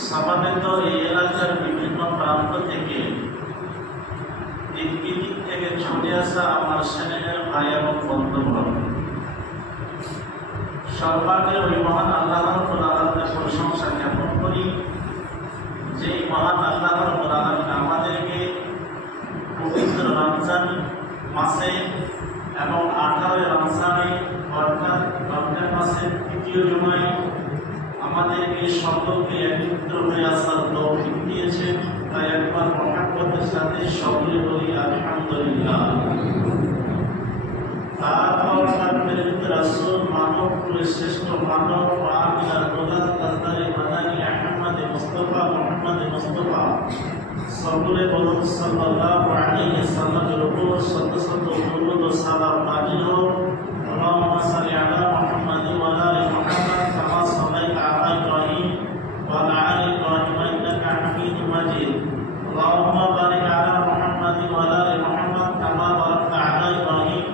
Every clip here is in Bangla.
সমাবেত এই এলাকার বিভিন্ন প্রান্ত থেকে দিক বিদিক থেকে ছুটে আসা আমার স্নেহের ভাই এবং বন্ধুগণ, সর্বাগ্রে ওই মহান আল্লাহ রাব্বুল আলামিনের প্রশংসা জ্ঞাপন করি, যে মহান আল্লাহ রাব্বুল আলামিন আমাদেরকে পবিত্র রমজান মাসে এবং 18 রমজানে অর্থাৎ রমজান মাসের তৃতীয় জুমায় আমাদেরকে সকলকে একত্র হয়ে আসার তৌফিক দিয়েছেন। তাই একবার মহব্বতের সাথে সকলে বলি আলহামদুলিল্লাহ। তারপর রাসূল মানব কুলের শ্রেষ্ঠ মানব আমিনার প্রধান তাজদারে মাদানী আহমদ মুস্তাফা মুহাম্মদ মুস্তাফা সকলে বলুন সাল্লাল্লাহু আলাইহি ওয়াসাল্লামের উপর শত শত দরুদ ও সালাম নাযিল হোক। আল্লাহুম্মা সাল্লি আলা মুহাম্মাদ ওয়া আলা আলি মুহাম্মাদ কামা সাল্লাইতা আলা ইব্রাহিম ওয়া আলা আলি ইব্রাহিম ইন্নাকা হামিদুম মাজিদ। আল্লাহুম্মা বারিক আলা মুহাম্মাদ ওয়া আলা আলি মুহাম্মাদ কামা বারাকতা আলা ইব্রাহিম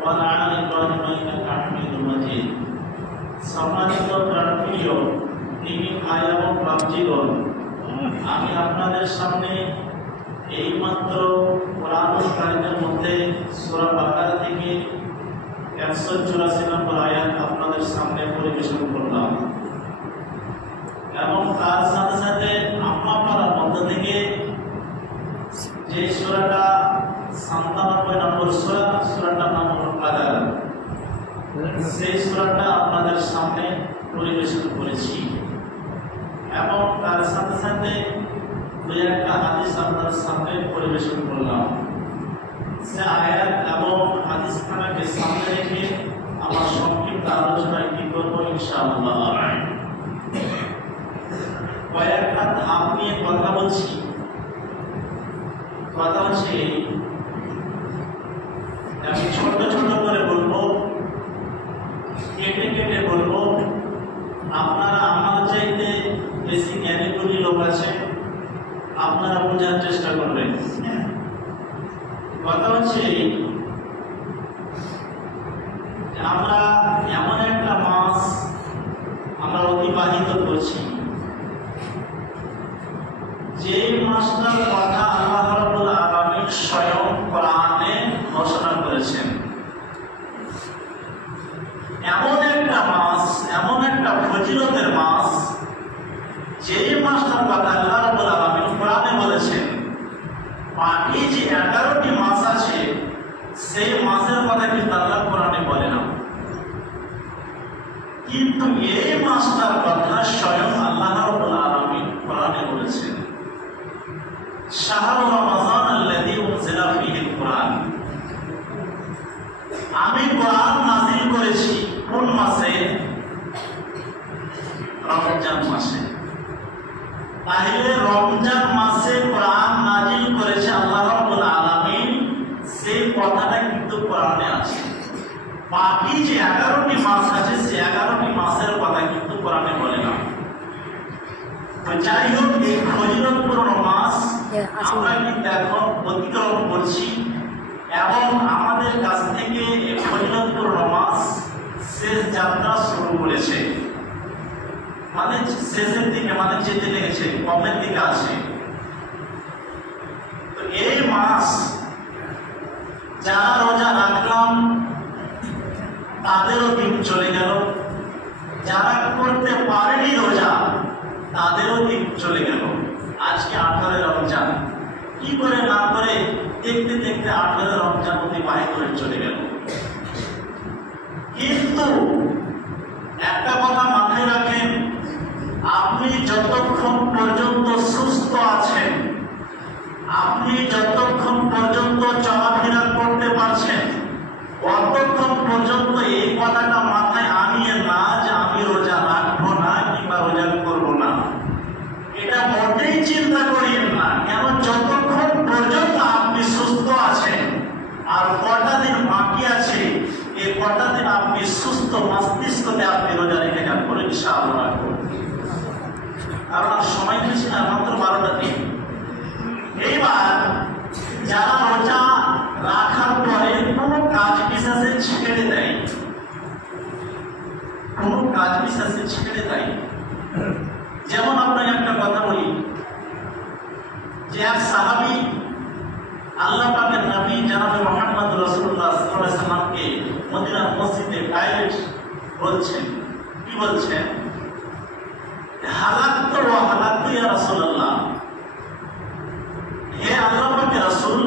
ওয়া আলা আলি ইব্রাহিম ইন্নাকা হামিদুম মাজিদ। সম্মানিত প্রাণপ্রিয় দিনী ভাই এবং বাপজিগণ, আমি আপনাদের সামনে এইমাত্র কোরআনুল কারীমের মধ্যে সূরা বাকারা থেকে 184 নম্বর আয়াত আপনাদের সামনে পরিবেশন করলাম এবং তার সাথে সাথে আম্মা পাড়ার মধ্য থেকে যে সূরাটা 97 নম্বর সূরাটার নাম হলো কাদার, সেই সূরাটা আপনাদের সামনে পরিবেশন করেছি এবং তার সাথে সাথে দুই একটা হাদিস আপনাদের সামনে পরিবেশন করলাম। সে আয়াত এবং হাদিস খানাকে সামনে রেখে আমার সংক্ষিপ্ত আলোচনায় কি করবো ইনশাআল্লাহ, কয়েকটা ধাপ নিয়ে কথা বলছি। কথা হচ্ছে আমি ছোট ছোট করে বলবো, কেটে কেটে বলবো। আপনারা আমার চাইতে বেশি জ্ঞানী গুণী লোক আছে, আপনারা বোঝার চেষ্টা করবেন। কথা হচ্ছে আমরা এমন একটা মাস আমরা অতিবাহিত করছি, যে মাসটার কথা আল্লাহ রাব্বুল আলামিন স্বয়ং কোরআনে ঘোষণা করেছেন। এমন একটা মাস, এমন একটা ফজিলতের মাস, যে মাসটার কথা আল্লাহ রাব্বুল আলামিন কোরআনে বলেছেন। বাকি যে 11টি মাস আছে, সেই মাসের কথা কিন্তু আল্লাহ কোরআনে বলে না, কিন্তু এই মাসটার কথা স্বয়ং আল্লাহ রাব্বুল আলামিন কোরআনে বলেছেন। শাহরু রমাযান আল্লাযী উনজিলা ফীহিল কুরআন, আমি কোরআন নাযিল করেছি কোন মাসে? রমজান মাসে। তাহলে রমজান মাসে কোরআন নাযিল করেছে আল্লাহ রাব্বুল আলামিন, সেই কথাটা কিন্তু কোরআনে আছে। বাকি যে 11টি মাস আছে, সেই 11টি মাসের কথা কিন্তু কোরআনে বলে না। তো যাই হোক, এই ফজিলতপূর্ণ মাস আমরা কিন্তু এখন অতিক্রম করছি এবং আমাদের কাছ থেকে এই ফজিলতপূর্ণ মাস শেষ যাত্রা শুরু করেছে। মানে শেষের দিকে, মানে যেতে লেগেছে, কমের দিকে আছে। তো এই মাস যারা রোজা রাখলাম তাদেরও দিন চলে গেল, যারা করতে পারেনি রোজা তাদেরও দিন চলে গেল। আজকে 18 রমজান, কি করে না করে দেখতে দেখতে 18 রমজান অতিবাহিত হয়ে চলে গেল। কিন্তু একটা কথা মাথায় রাখেন, আপনি যতক্ষণ পর্যন্ত সুস্থ আছেন, আপনি যতক্ষণ পর্যন্ত চলাফেরা করতে পারছেন, ততক্ষণ পর্যন্ত এই কথাটা মাথায় আনিয়ে না যে আমি রোজা রাখবো না কিংবা রোজা করবো না, এটা মোটেই চিন্তা করিয়েন না। কেন? যতক্ষণ পর্যন্ত আপনি সুস্থ আছেন আর কটা দিন বাকি আছে, এই কটা দিন আপনি সুস্থ মস্তিষ্কতে আপনি রোজা রেখে যান, করে ইনশাআল্লাহ রাখবো। কারণ আর সময় বেশি না, মাত্র 12টা দিন। এইবার যারা রোজা রাখার পরে কোনো কাজ বিশেষে ছেড়ে দেয়, কোনো কাজ বিশেষে ছেড়ে দেয়, যেমন আপনাকে একটা কথা বলি যে এক সাহাবী আল্লাহ পাকের নবী জনাবে মুহাম্মদ রাসূলুল্লাহ সাল্লাল্লাহু আলাইহি ওয়াসাল্লামকে মদিনার মসজিদে ডাইরেক্ট বলছেন, কি বলছেন? হালাকতু ওয়া হালাকতু ইয়া রাসূলুল্লাহ, হে আল্লাহ পাকের রাসূল,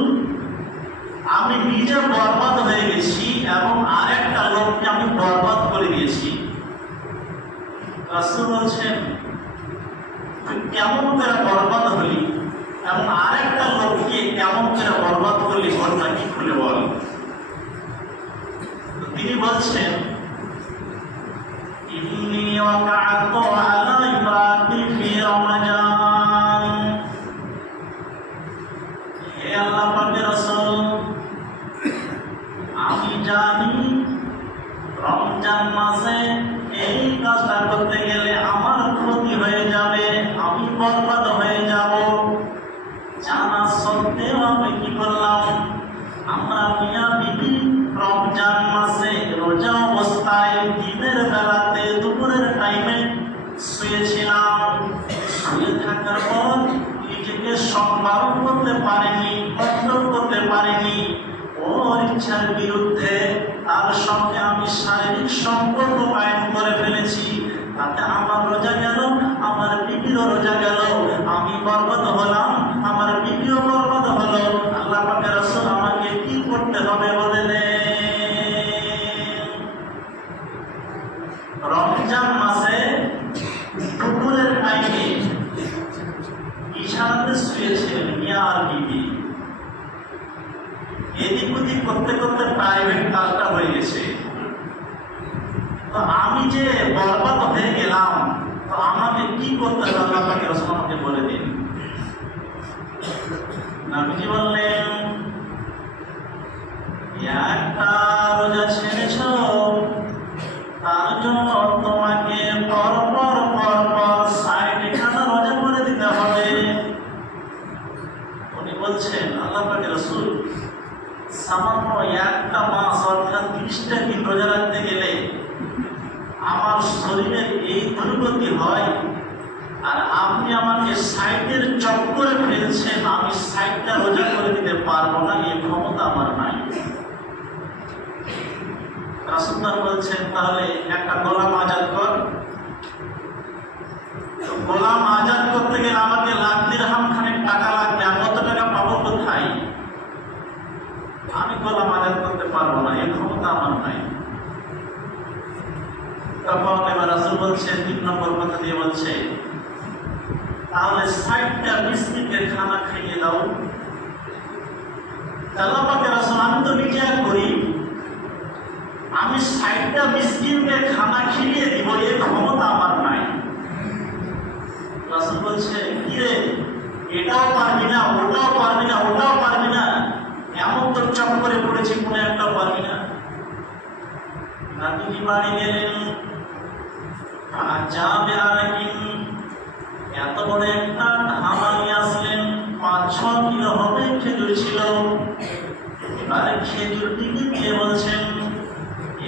আমি নিজে বরবাদ হয়ে গেছি এবং আরেকটা লোককে আমি বরবাদ করে দিয়েছি। রাসূল বলছেন, তুই কেমন করে বরবাদ হলি এবং আরেকটা লোককে কেমন করে বরবাদ করলি, ঘটনা কি খুলে বল। তিনি বলছেন, ইন্নী ওয়াকা'তু আলা ইমরাতি ফি রমাজান, হে আল্লাহ পাকের রাসূল, আমি জানি রমজান মাসে এই কাজটা করতে গেলে আমার ক্ষতি হয়ে যাবে, আমি বরবাদ হয়ে যাব। জানা সত্ত্বেও আমি কি করলাম, আমরা মিয়া বিবি রমজান মাসে রোজা অবস্থায় দিনের বেলাতে দুপুরের টাইমে শুয়েছিলাম। শুয়ে থাকার পর নিজেকে সংবরণ করতে পারিনি, কন্ট্রোল করতে পারিনি। ওর ইচ্ছার বিরুদ্ধে তার সঙ্গে আমি শারীরিক সম্পর্ক কায়েম করে ফেলেছি। তাতে আমার রোজা গেল, আমার বিবিরও রোজা গেল, আমি বরবাদ হলাম, আমার বিবিও বরবাদ হলো। আল্লাহ পাকের রাসূল আমাকে কি করতে হবে বলে দেন। রমজান মাসে দুপুরের টাইমে ইশারাতে শুয়েছিলেন মিয়া আর বিবি। এদিক ওদিক করতে করতে প্রাইভেট কাজটা হয়ে গেছে। তো আমি যে বরবাদ হয়ে গেলাম, তো আমাকে কি করতে হবে আল্লাহ পাকের রাসূল আমাকে বলে দিন। নবীজি বললেন, একটা রোজা ছেড়েছো, তার জন্য তোমাকে পরপর 60খানা রোজা করে দিতে হবে। উনি বলছেন, আল্লাহ পাকের রাসূল, সামান্য একটা মাস অর্থাৎ 30টা দিন রোজা রাখতে গেলে আমার শরীরের এই দুর্গতি হয়, আর আপনি আমাকে 60-এর চক্করে ফেলছেন, আমি 60টা রোজা করে দিতে পারবো না, এই ক্ষমতা আমার নাই। রাসূলুল্লাহ বলছেন, তাহলে একটা গোলাম আজাদ কর। গোলাম আজাদ করতে গেলে আমাকে লাখ দিরহাম খানিক টাকা লাগবে, আমি কত টাকা পাবো কোথায়? আমি গোলাম আজাদ করতে পারবো না, এই ক্ষমতা আমার নাই। তখন এবার রাসূল বলছে, 3 নম্বর কথা দিয়ে বলছে, তাহলে 60টা মিসকিনকে খানা খাইয়ে দাও। আল্লাহ পাকের রাসূল, আমি তো নিজে করি, আমি 60টা মিসকিনকে খানা খাইয়ে দিব, এই ক্ষমতা আমার নাই। রাসূল বলছে, কি রে, এটাও পারবি না, ওটাও পারবি না, ওটাও পারবি না, এমন তো চক্করে পড়েছি, কোনো একটাও পারবি না। নবীজি বাড়ি গেলেন, যাবে আরেকদিন এত বড় একটা ধামা নিয়ে আসলেন, 5-6 কিলো হবে খেজুর ছিল। এবারে খেজুরটিকে দিয়ে বলছেন,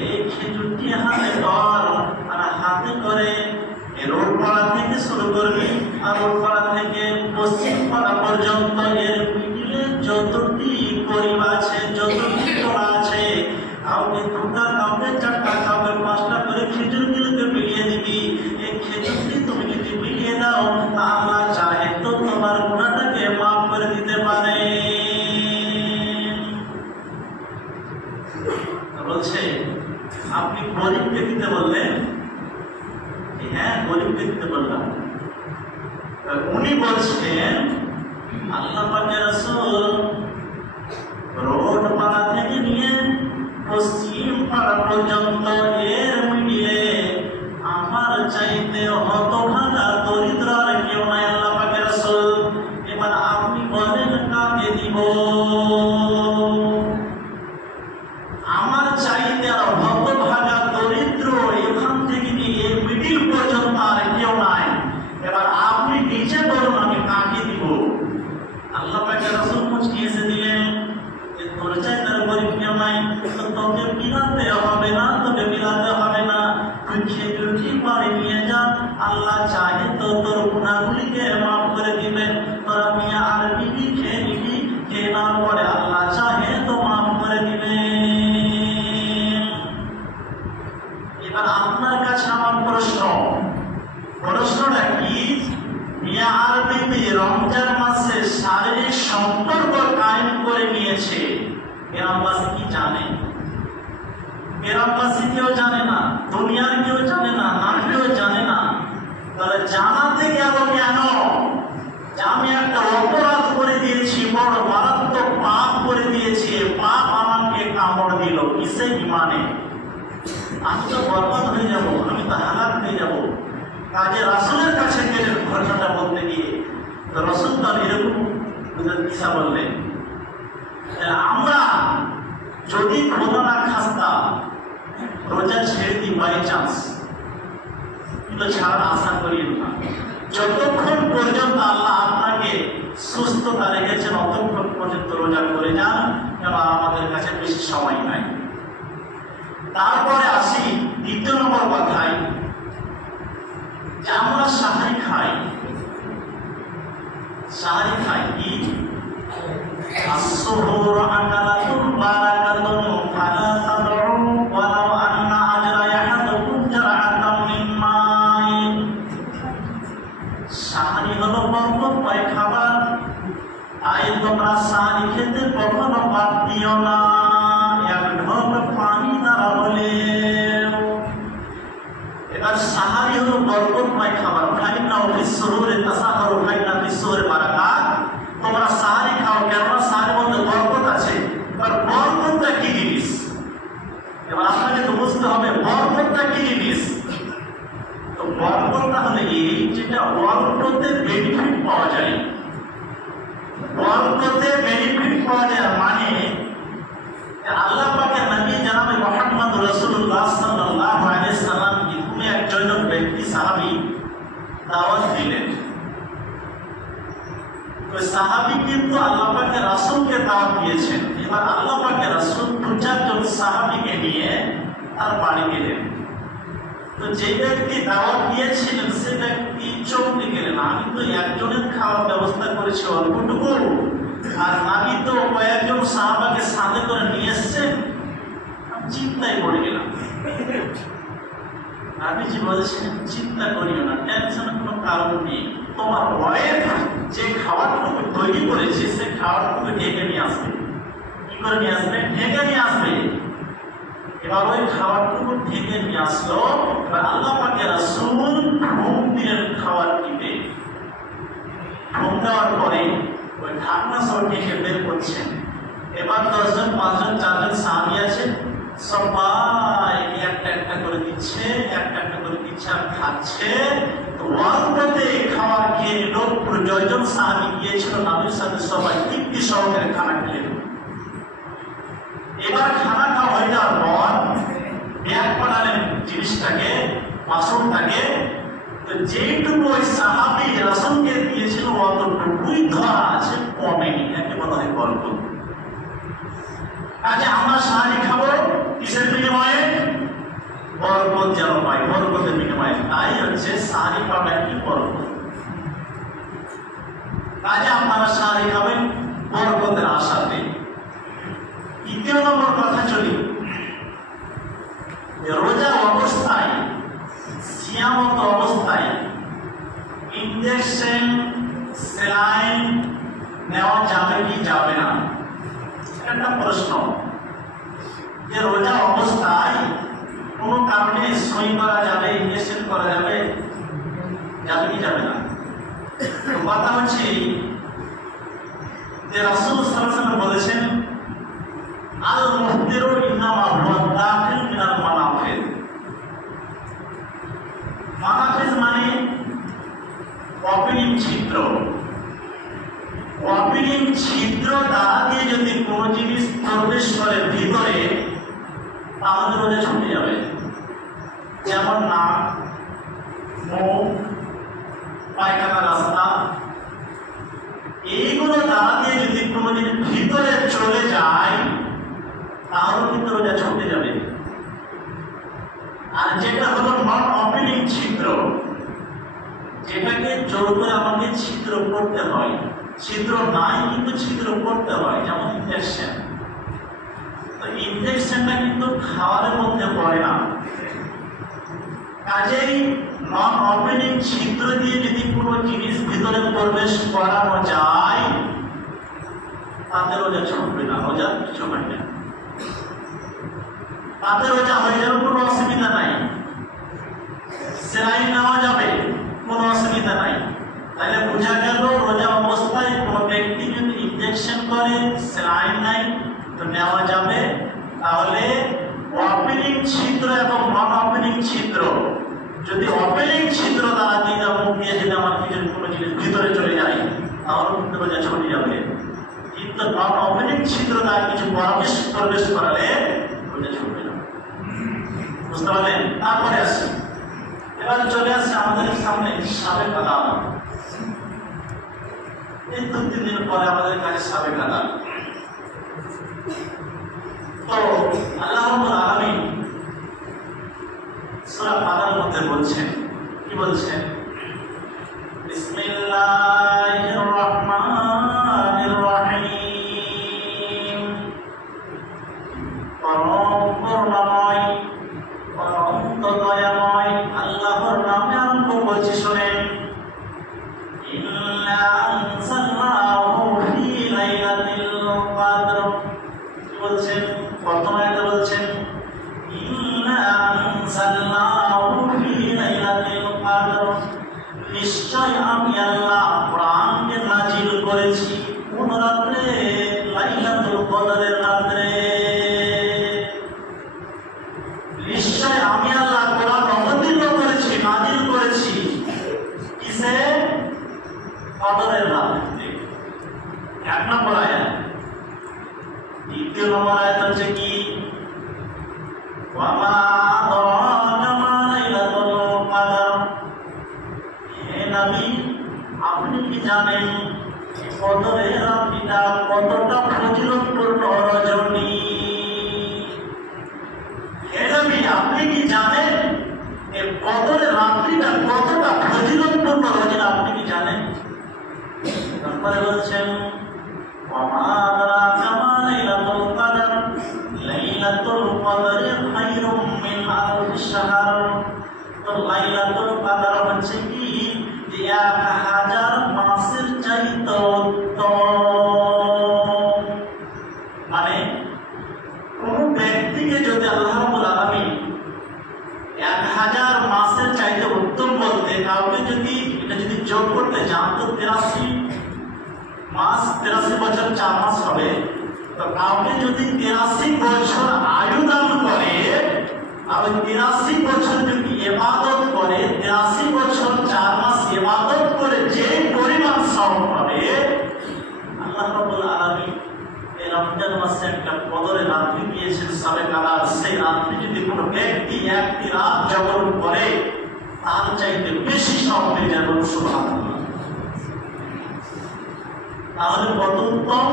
এই খেজুরটি হাতে ধর, আর হাতে করে রোড পাড়া থেকে শুরু করবি, আর রোড পাড়া থেকে পশ্চিম পাড়া পর্যন্ত এর মিডিলে যতটি পরিবার আছে, যতটি তোলা আছে, কাউকে 2টা, কাউকে 4টা, কাউকে 5টা করে খেজুরগুলোকে বিলিয়ে দিবি। এই খেজুরটি তুমি যদি বিলিয়ে দাও, আল্লাহ চাহে তো তোমার গুনাহটাকে মাফ করে দিতে পারে। বলছে, আপনি গরিবকে দিতে বললেন? হ্যাঁ, গরিবকে দিতে বললাম। উনি বলছেন, আল্লাহ পাকের রাসূল রোড পাড়া থেকে নিয়ে পশ্চিম পাড়া পর্যন্ত এর মিডিলে আমার চাইতে হতভাগা দরিদ্র আর কেউ নাই আল্লাহ পাকের রাসূল। এবার আপনি বলেন কাকে দিব? আমার চাইতে আর হতভাগা দরিদ্র এখান থেকে নিয়ে মিডিল পর্যন্ত আর কেউ নাই। এবার আপনি নিজে বলুন আমি কাকে দিব? আল্লাহ পাকের রাসূল মুচকি এসে দিলেন, যে তোর চাইতে আর গরিব কেউ নাই, তো তোকে বিলাতে হবে না, তোকে বিলাতে হবে না, তুই খেজুর তুই বাড়ি নিয়ে যা, আল্লাহ চাহে তো তোর গুনাহগুলিকে মাফ করে দিবেন। তোরা মিয়া আর বিবি খেয়ে নিবি, খেয়ে নেওয়ার পরে আল্লাহ চাহে তো মাফ করে দিবেন। এবার আপনার কাছে আমার প্রশ্নটা কি, মিয়া আর বিবি রমজান মাসে শারীরিক সম্পর্ক কায়েম করে নিয়েছে, গ্রামবাসী কি জানে? গ্রামবাসী কেউ জানে না, দুনিয়ার কেউ জানে না, কেউ জানে না। তাহলে জানাতে গেল কেন যে আমি একটা অপরাধ করে দিয়েছি, বড় মারাত্মক পাপ করে দিয়েছি, পাপ আমাকে কামড় দিল, কিসে ইমানে? আমি তো বরবাদ হয়ে যাব, আমি তো হালাক হয়ে যাব। কাজে রাসূলের কাছে গেলেন ঘটনাটা বলতে গিয়ে, তো রাসূল তার এরকম কিসা বললেন। আমরা যদি খোদা না খাস্তা রোজা ছেড়ে দিই বাই চান্স, কিন্তু ছাড়ার আশা করি না। যতক্ষণ পর্যন্ত আল্লাহ আপনাকে সুস্থতা রেখেছেন ততক্ষণ পর্যন্ত রোজা করে যান, কেন আমাদের কাছে বেশি সময় নাই। তারপরে আসি দ্বিতীয় নম্বর কথায়, যে আমরা সাহারি খাই কি? السحور أكلة بركة فلا تدعوا ولو أن أجر أحدكم جرعة من ماء। সাহারি হলো বরকত পায় খাবার, তাই তোমরা সাহারি খেতে কখনো বাদ দিও না, এক ঢোক পানি দ্বারা হলেও। এবার সাহারি হলো বরকত পায় খাবার, ফাইন্না ফিস সুহুরি তাসাহারু ফাইন্না ফিস সুহুরি বারাকাত। তোমরা সাহারি খাও, কেননা সাহারির মধ্যে বরকত আছে। এবার বরকতটা কি জিনিস? এবার আপনাকে তো বুঝতে হবে বরকতটা কি জিনিস। তো বরকতটা হলে এই, যেটা বরকতে বেনিফিট পাওয়া যায়। বরকতে বেনিফিট পাওয়া যায় মানে আল্লাহ পাকের নবী জনাবে মুহাম্মদ রাসূলুল্লাহ সাল্লাল্লাহু আলাইহি সাল্লাম কি কোনো একজন ব্যক্তি সাহাবী দাওয়াত দিলেন। ওই সাহাবী কিন্তু আল্লাহ পাকের রাসূলকে দাওয়াত দিয়েছেন। এবার আল্লাহ পাকের রাসূল 2-4 সাহাবীকে নিয়ে তার বাড়ি গেলেন। তো যে ব্যক্তি দাওয়াত দিয়েছিলেন সে ব্যক্তি চমকে গেলেন, আমি তো একজনের খাওয়ার ব্যবস্থা করেছি অল্পটুকু, আর আমি তো কয়েকজন সাহাবাকে সাথে করে নিয়ে এসছেন। আমি চিন্তায় পড়ে গেলাম। নবীজি বলেছেন, চিন্তা করিও না, টেনশনের কোনো কারণ নেই। তোমার ওয়াইফ যে খাবারটুকু তৈরি করেছে সে খাবারটুকু ঢেকে নিয়ে আসবে। কি করে নিয়ে আসবে? ঢেকে নিয়ে আসবে। এবার ওই খাবারটুকু ঢেকে নিয়ে আসলো। এবার আল্লাহ পাকের রাসূল ঘুম দিলেন খাবার দিতে। ঘুম দেওয়ার পরে ওই ঢাকনা সহ ঢেকে বের করছেন। এবার 10 জন 5 জন 4 জন সাহাবী আছে, সবাই একটা একটা করে দিচ্ছে, আর খাচ্ছে। ওয়ালটাতে খাবার খেয়ে নিল। 9 জন সাহাবী গিয়েছিল নবীর সাথে, সবাই তৃপ্তি সহকারে খানা খেলেন। এবার খানা খাওয়া হয়ে যাওয়ার পর ব্যাগ বানালেন জিনিসটাকে, বাসনটাকে। তো যেটুকু ওই সাহাবী রাসূলকে দিয়েছিল অতটুকুই ধরা আছে, কমেনি। একে বলা হয় বরকত। আজ আমরা সাহারি খাবো কিসের বিনিময়ে? বরকত যেন পাই, বরকতের বিনিময়ে। তাই হচ্ছে সাহারি খাওয়াটা কি বরকত। কাজে আপনারা সাহারি খাবেন বরকতের আশাতে। দ্বিতীয় নম্বর কথা চলি, রোজা অবস্থায়, সিয়ামত অবস্থায় ইনজেকশন স্যালাইন নেওয়া যাবে কি যাবে না? একটা প্রশ্ন। যে রোজা অবস্থায় কোনো কারণে সই করা যাবে, ইনজেকশন করা যাবে, যাবে কি যাবে না? কথা হচ্ছে যে রাসূল সাল্লাল্লাহু আলাইহি ওয়াসাল্লাম বলেছেন, আল মুফতিরু ইন্নামা হুয়া দাখিল মিনাল মানাফিজ। মানাফিজ মানে ওপেনিং ছিদ্র। ওপেনিং ছিদ্র দ্বারা দিয়ে যদি কোনো জিনিস প্রবেশ করে ভিতরে, তাহলে রোজা ছুটে যাবে। যেমন নাক, মুখ, পায়খানা রাস্তা, এইগুলো দ্বারা দিয়ে যদি কোনো জিনিস ভিতরে চলে যায় তাহলে কিন্তু রোজা ছুটে যাবে। আর যেটা হলো নন ওপেনিং ছিদ্র, যেটাকে জোর করে আমাকে ছিদ্র করতে হয়, ছিদ্র নাই কিন্তু ছিদ্র করতে হয়, যেমন ইনজেকশন। তো ইনজেকশনটা কিন্তু খাওয়ারের মধ্যে পড়ে না, কাজেই নন ওপেনিং ছিদ্র দিয়ে যদি কোনো জিনিস ভিতরে প্রবেশ করানো যায় তাতে রোজা ছুটবে না, রোজা কিছু হয় না, তাতে রোজা হয়ে যাবে, কোনো অসুবিধা নাই। সেলাইন নেওয়া যাবে, কোনো অসুবিধা নাই। তাহলে বোঝা গেল রোজা অবস্থায় কোনো ব্যক্তি যদি ইনজেকশন করে, সেলাইন নাই, তো নেওয়া যাবে। তাহলে ওপেনিং ছিদ্র এবং নন ওপেনিং ছিদ্র, যদি ওপেনিং ছিদ্র দ্বারা দিয়ে মুখ দিয়ে যদি আমার কিছু কোনো জিনিস ভিতরে চলে যায় তাহলে কিন্তু রোজা ছুটে যাবে, কিন্তু নন ওপেনিং ছিদ্র দ্বারা কিছু প্রবেশ করালে রোজা ছুটবে না। বুঝতে পারলেন? তারপরে আসি, এবার চলে আসছে আমাদের সামনে সাবে কাদা। এই 2-3 দিন পরে আমাদের কাছে সাবে কাদা। তো আল্লাহ রাব্বুল আলামিন সূরা কাদার মধ্যে বলছেন, কি বলছেন? বিসমিল্লাহির রহমানির রহিম। পরম করুণাময়, পরম দয়াময় আল্লাহর নামে আরম্ভ করছি, শোনেন। ইন্না আনজালনাহু ফি লাইলাতিল কদর। কি বলছেন? প্রথম আয়াতে বলছেন ইন্না আনজালনাহু ফি লাইলাতিল কদর, নিশ্চয় আমি আল্লাহ কোরআনকে নাজিল করেছি কোন রাতে? লাইলাতুল কদরের রাতে। নিশ্চয় আমি আল্লাহ কোরআন অবতীর্ণ করেছি, নাজিল করেছি কিসে? কদরের রাতে। 1 নম্বর আয়াত। 2 নম্বর আয়াত হচ্ছে কি? ওয়ামা আদরাকা মা লাইলাতুল কদর। হে নবী, আপনি কি জানেন কদরের রাতটা কতটা ফজিলতপূর্ণ রজনী? হে নবী, আপনি কি জানেন এই কদরের রাতটা কতটা ফজিলতপূর্ণ রজনী? আপনি কি জানেন? তারপরে বলছেন ওয়ামা আদরাকা মা লাইলাতুল কদর, লাইলাতুল কদরি খায়রুম মিন আলফি শাহর। তো লাইলাতুল কদর হচ্ছে কি? 1000 মাসের চাইতে উত্তম। মানে কোন ব্যক্তিকে যদি আল্লাহ রাব্বুল আলামিন 1000 মাসের চাইতে উত্তম বলতে, কাউকে যদি এটা যদি যোগ করতে যান তো 83 মাস, 83 বছর 4 মাস হবে। তো কাউকে যদি 83 বছর আয়ু দান করে আর 83 বছর যদি ইবাদত করে, 83 বছর 4 মাস ইবাদত করে যে পরিমাণ সওয়াব পাবে, আল্লাহ রাব্বুল আলামিন এই রমজান মাসে একটা কদরের রাত্রি দিয়েছেন, সাবে কাদার। সেই রাত্রি যদি কোনো ব্যক্তি একটি রাত জাগরণ করে তার চাইতে বেশি সওয়াব পেয়ে যাবে। সুবহানাল্লাহ। তাহলে কত উত্তম!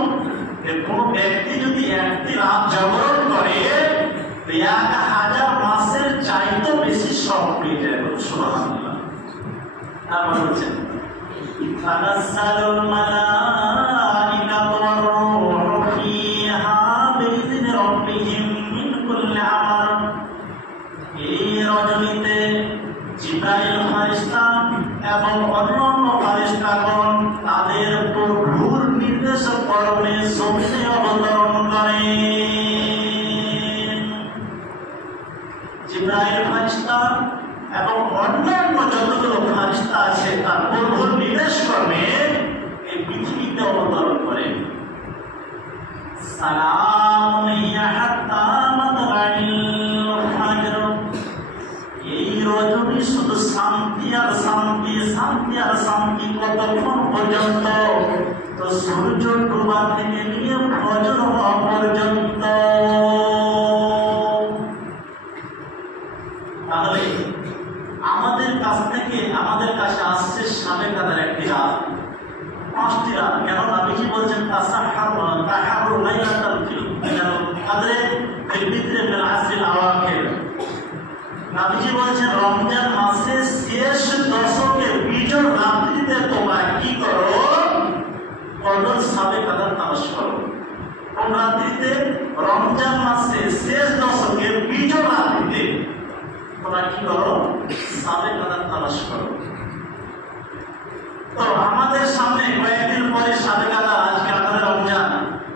কোন ব্যক্তি যদি একটি রাত জাগরণ করে 1000 মাসের চাইতে বেশি সওয়াব পেয়ে যাবে। সুবহানাল্লাহ। তারপর বলছেন তানাজ্জালুল মালাইকাতু ওয়ার রূহু ফিহা বিইذনি রাব্বিহিম মিন কুল্লি আমর। এই রজনীতে জিবরাইল ফেরেশতা এবং অন্যান্য ফেরেশতাগণ তাদের প্রভুর নির্দেশ ক্রমে জমিনে অবতরণ করেন। জিবরাইল ফেরেশতা এবং অন্যান্য যতগুলো ফেরেশতা আছে তার প্রভুর নির্দেশ ক্রমে এই পৃথিবীতে অবতরণ করেন। সালামুন হিয়া হাত্তা মাতলাইল ফাজর। এই রজনী শুধু শান্তি আর শান্তি, শান্তি আর শান্তি। কতক্ষণ পর্যন্ত? তো সূর্য ডোবা থেকে নিয়ে ফজর হওয়া পর্যন্ত। তাহলে আমাদের কাছ থেকে আমাদের কাছে আসছে সাবে কাদার একটি রাত, 5টি রাত। কেন? নবীজি বলছেন তাহারু লাইলাতুল কদরে ফিল বিদরি মিন আসরিল আওয়াখির। নবীজি বলছেন রমজান মাসের শেষ দশকে বিজয় রাত্রিতে তোমরা কি করো? কদর সাবে কাদার তালাশ করো। কোন রাত্রিতে? রমজান মাসের শেষ দশকে বিজয় রাত্রিতে তোমরা কি করো? সাবে কাদার তালাশ করো। তো আমাদের সামনে কয়েকদিন পরে সাবে কাদার, আজকে আমাদের রমজান,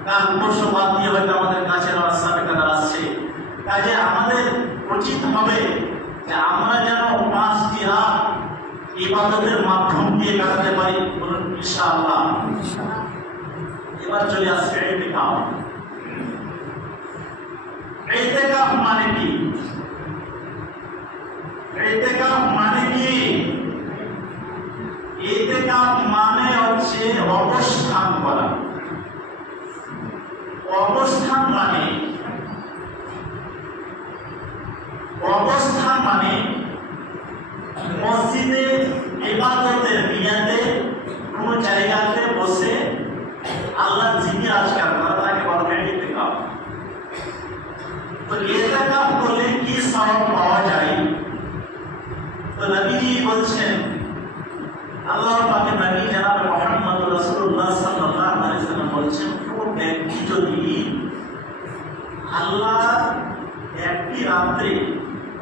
কাল পরশু বাদ দিয়ে হয়তো আমাদের কাছে সাবে কাদার আসছে। কাজে আমাদের উচিত হবে যে আমরা যেন 5টি রাত ইবাদতের মাধ্যম দিয়ে কাটাতে পারি। বলুন ইনশাআল্লাহ। এবার চলে আসছে ইতিকাফ। ইতিকাফ মানে কি? ইতিকাফ মানে কি? ইতিকাফ মানে হচ্ছে অবস্থান করা। অবস্থান মানে মসজিদে ইবাদতের নিয়াতে কোন জায়গাতে বসে আল্লাহর জিকির আজকার করা, তাকে বলা হয় ইতিকাফ। তো ইতিকাফ করলে কি সওয়াব পাওয়া যায়? তো নবীজি বলছেন, আল্লাহ পাকের নবী জনাব মুহাম্মদ রাসূলুল্লাহ সাল্লাল্লাহু আলাইহি ওয়াসাল্লাম বলছেন, কোন ব্যক্তি যদি আল্লাহ একটি রাত্রে,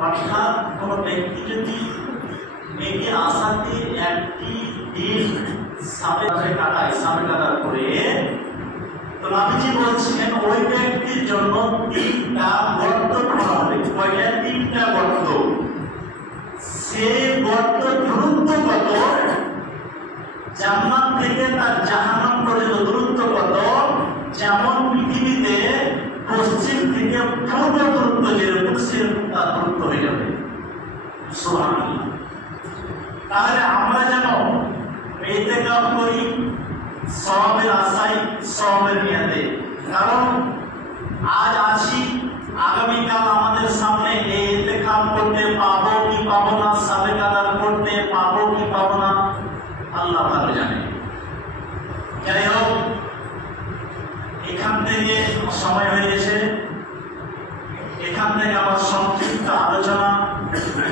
অর্থাৎ কোন ব্যক্তি যদি নেকির আশাতে একটি দিন সাবে কাটায়, সাবে কাটার পরে, তো নবীজি বলছেন ওই ব্যক্তির জন্য 3টা গর্ত খোঁড়া হবে। কয়টা? 3টা গর্ত। সেই গর্ত দূরত্ব কত? জান্নাত থেকে তার জাহান্নাম পর্যন্ত দূরত্ব কত? যেমন পৃথিবীতে পশ্চিম থেকে পূর্ব দূরত্ব যেরকম, সেরকম তার দূরত্ব হয়ে যাবে। সুবহানাল্লাহ। তাহলে আমরা যেন ইতিকাফ করি সওয়াবের আশায়, সওয়াবের নিয়াতে। কারণ আজ আছি, আগামীকাল আমাদের সামনে এই ইতিকাফ করতে পাবো কি পাবো না, সাবে কাদার করতে পাবো কি পাবো না, আল্লাহ ভালো জানে। যাই হোক, এখান থেকে সময় হয়ে গেছে। এখান থেকে আমার সংক্ষিপ্ত আলোচনা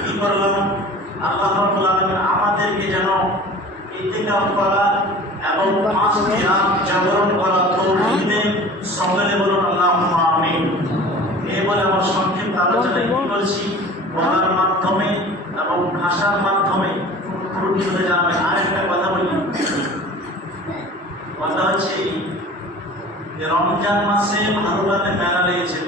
কি করলাম, আল্লাহ রাব্বুল আলামিন আমাদেরকে যেন ইতিকাফ করা এবং 5টি রাত জাগরণ করা তৌফিক দেন। সকলে বলুন আল্লাহুম্মা আমিন। এই বলে আমার সংক্ষিপ্ত আলোচনা কি বলছি, বলার মাধ্যমে এবং ভাষার মাধ্যমে ত্রুটি হতে যাবে। আরেকটা কথা বলি, কথা হচ্ছে রমজান মাসে ভালোভাবে মেলা লেগেছে।